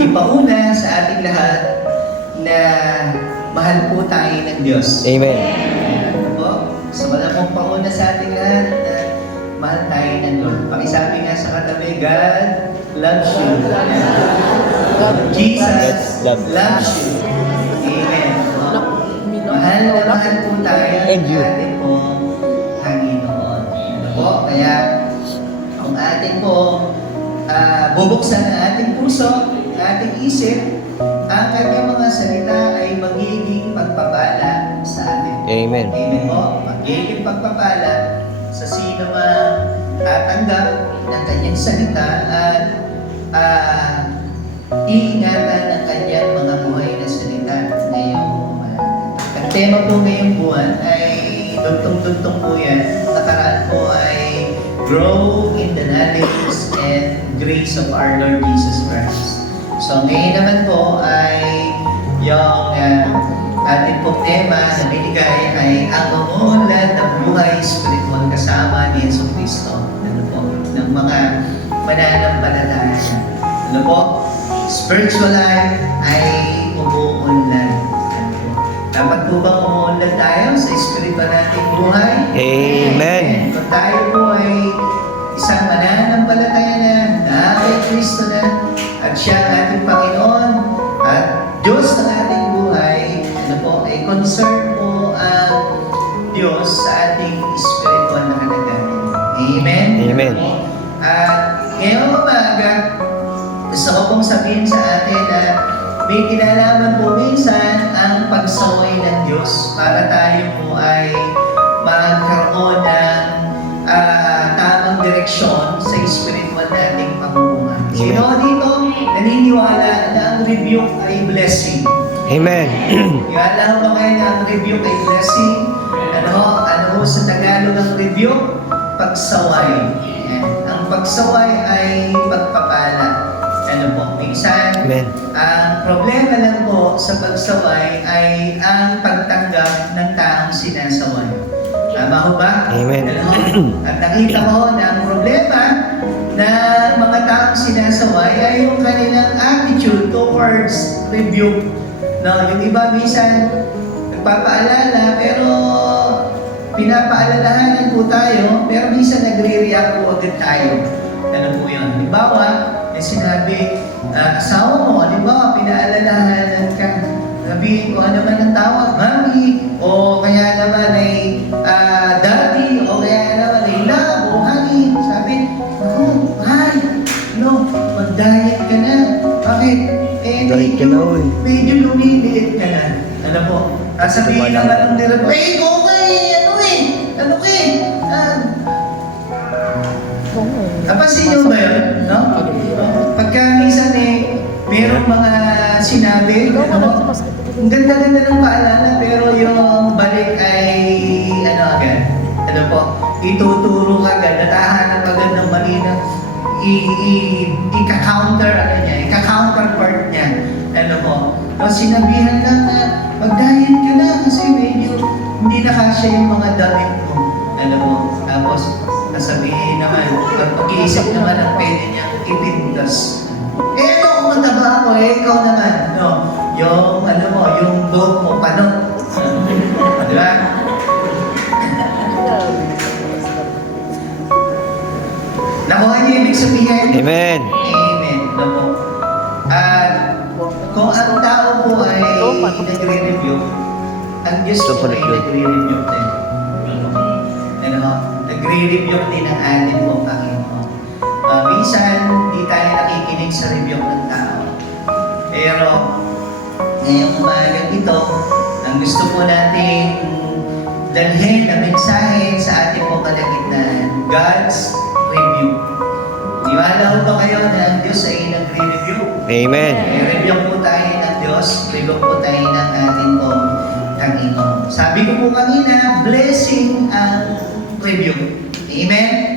ipauna sa ating lahat na mahal po tayo ng Diyos. Amen. Ano po? So wala pong pauna sa ating lahat na mahal tayo ng Lord. Pakisabi nga sa katabi, God loves you. Jesus loves you. Amen. Mahal na mahal po tayo And you. ng ating pong Panginoon. Ano po? Kaya kung ating po bubuksan ang ating puso, ang ating isip, ang kanyang mga salita ay magiging pagpapala sa atin. Amen. Amen po. Magiging pagpapala sa sino man tatanggap ng kanyang salita at iingatan ang kanyang mga buhay na salita ngayong umaga. Ang tema po ngayong buwan ay dugtong-dugtong po yan. Nakaraan po ay grow in the knowledge and grace of our Lord Jesus Christ. So ngayon naman po ay yung ating pong tema na binigay ay ang umuunlad ng buhay spiritual kasama ni Yesu Cristo. Ano po? Ng mga mananampalataya. Ano po? Spiritual life ay umuunlad. Ano po? Dapat po bang umuunlad tayo sa spiritual nating buhay? Amen. Kung tayo po ay isang mananampalataya na kay Kristo na at siya ang ating Panginoon at Diyos ng ating buhay, ano po, ay concern po ang Diyos sa ating spiritual na kalagayan. Amen? Amen. At ngayong umaga, gusto ko pong sabihin sa atin na may kinalaman po minsan ang pagsaway ng Diyos para tayo po ay magkaroon ng tamang direksyon sa spiritual nating pamumuhay. Sino dito naniniwala na ang rebuke ay blessing? Amen. Iwala mo ba kayo na ang rebuke ay blessing? Ano sa Tagalog ang rebuke? Pagsaway. Ayan. Ang pagsaway ay pagpapala. Ano po? Minsan, Amen. ang problema lang po sa pagsaway ay ang pagtanggap ng taong sinasaway. Tama ho ba? Amen. At nakita ko na ang problema na mga taong sinasaway ay yung kanilang attitude towards rebuke. No, yung iba minsan nagpapaalala pero pinapaalalahanan po tayo pero minsan nagre-react po agad tayo. Ano po yun? Halimbawa, may sinabi, asawa mo, halimbawa, pinaalalahanan ka. Sabihin ko, ano man ang tawag, mami, o kaya naman ay daddy, o kaya naman ay love, o honey. Sabi, ako, mahal, no, mag-diet ka na. Bakit? Diet ka na, oy. Medyo lumiliit ka na. Ano po? Sabihin naman ng nirag, okay, ano napansin niyo ba yun? No? Pagka minsan mayroong mga sinabi, ang ganda-ganda ng paalala, pero yung balik ay, agad. Ano po? Ituturo ka agad, natahanap agad ng mali na ika-counter, ika-counterpart niya. Ano po? Tapos sinabihan lang na, mag-diet ka na kasi medyo hindi na kasya yung mga damit mo. Ano po? Tapos, sabihin naman, pag-iisip naman ang pwede niyang ipintas. Kung mataba ako, ikaw naman, no? Yung, yung boat mo, paano? Di ba? Nakuha niyo ibig sabihin? Amen. Amen. Ano po? At kung ang tao po ay nagre-review, ang Diyos po ay nagre-review din. Nagre-review din ang atin po, Panginoon. Minsan, di tayo nakikinig sa review ng tao. Pero, ngayong umagang ito, ang gusto po natin dalhin na mensahe sa ating po kalagitnaan, God's review. Niwala ko ba kayo na ang Diyos ay nagre-review? Amen. I-review po tayo ng Diyos, review po tayo ng ating po Panginoon. Sabi ko po kanina, blessing ang review. Amen?